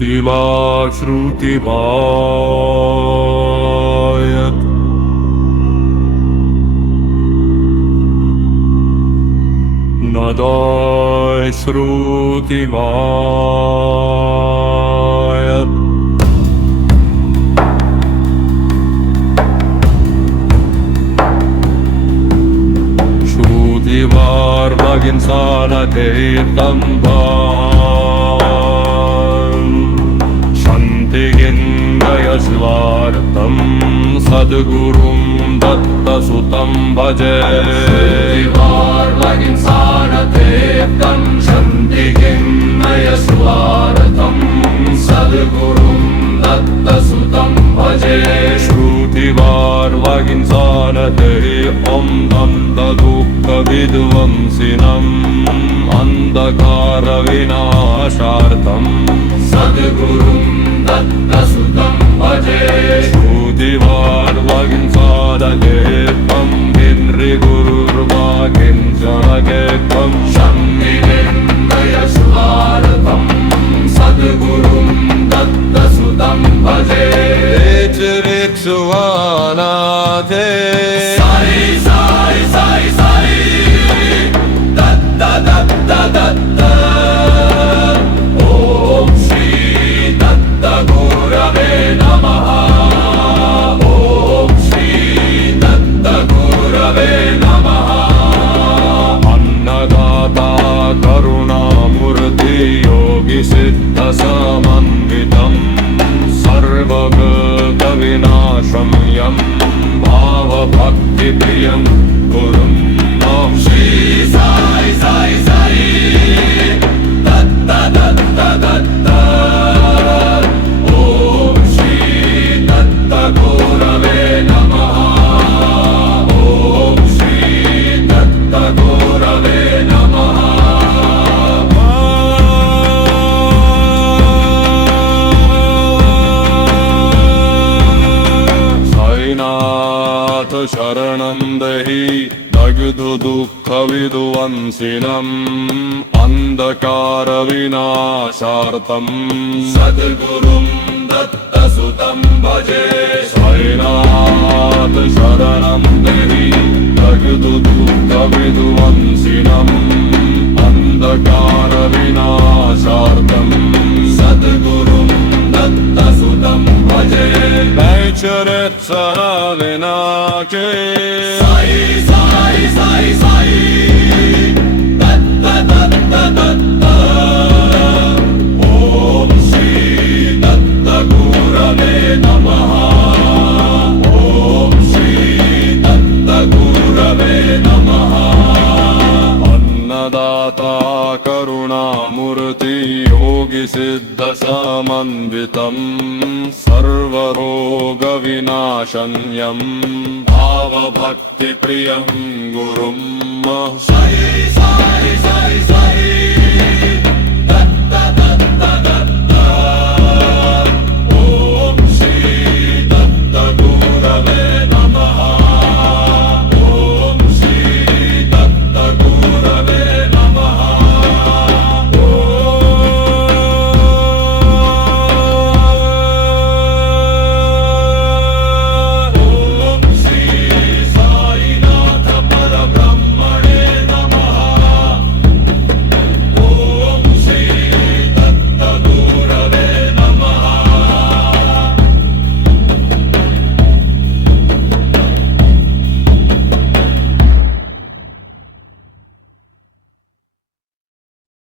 श्रुतिवा श्रुतिवाय नदाय श्रुतिवाय श्रुतिवार्वगिन् सानतीर्थं स्वार्थं सद्गुरुं दत्तसुतं भजे श्रुतिवार्वगिन् सानतीर्थं शान्तिगिन्नय स्वार्थं सद्गुरुं दत्तसुतं भजे श्रुतिवार्वगिन् सानतीर्थं अन्धदुःखविध्वंसिनम् अन्धकारविनाशार्थं सद्गुरुं दत्तसुतं भजे श्रुतिवार्वगिन् सानतीर्थं गिन्निगुरुर्वागिन् जनकेकं शान्तिगिन्नय स्वार्थं सद्गुरुं दत्तसुतं भजे ऋक्षुवानाथे साई साई साई साई दत्त दत्त दत्त सिद्धसमन्वितं सर्वगतविनाशं यं भावभक्तिप्रियं गुरुं ॐ श्री साई साई साई दत्त दत्त दत्त ॐ श्री दत्त गुरवे नमः ॐ श्री दत्त गुरवे नमः शरणं देहि दग्धु दुःखविध्वंसिनम् अन्धकारविनाशार्थं सद्गुरुं दत्तसुतं भजे साईनाथ शरणं देहि दग्धु दुःखविध्वंसिनम् अन्धकारविनाशार्थं सद्गुरुं दत्तसुतं भजे नैचरित्सरविनाके साई साई साई साई दत्त दत्त दत्त ॐ श्री दत्त गुरवे नमः ॐ श्री दत्त गुरवे नमः अन्नदाता करुणामूर्ति योगी सिद्धसमन्वितं सर्वरोगविनाशन्यं भावभक्तिप्रियं गुरुं साई साई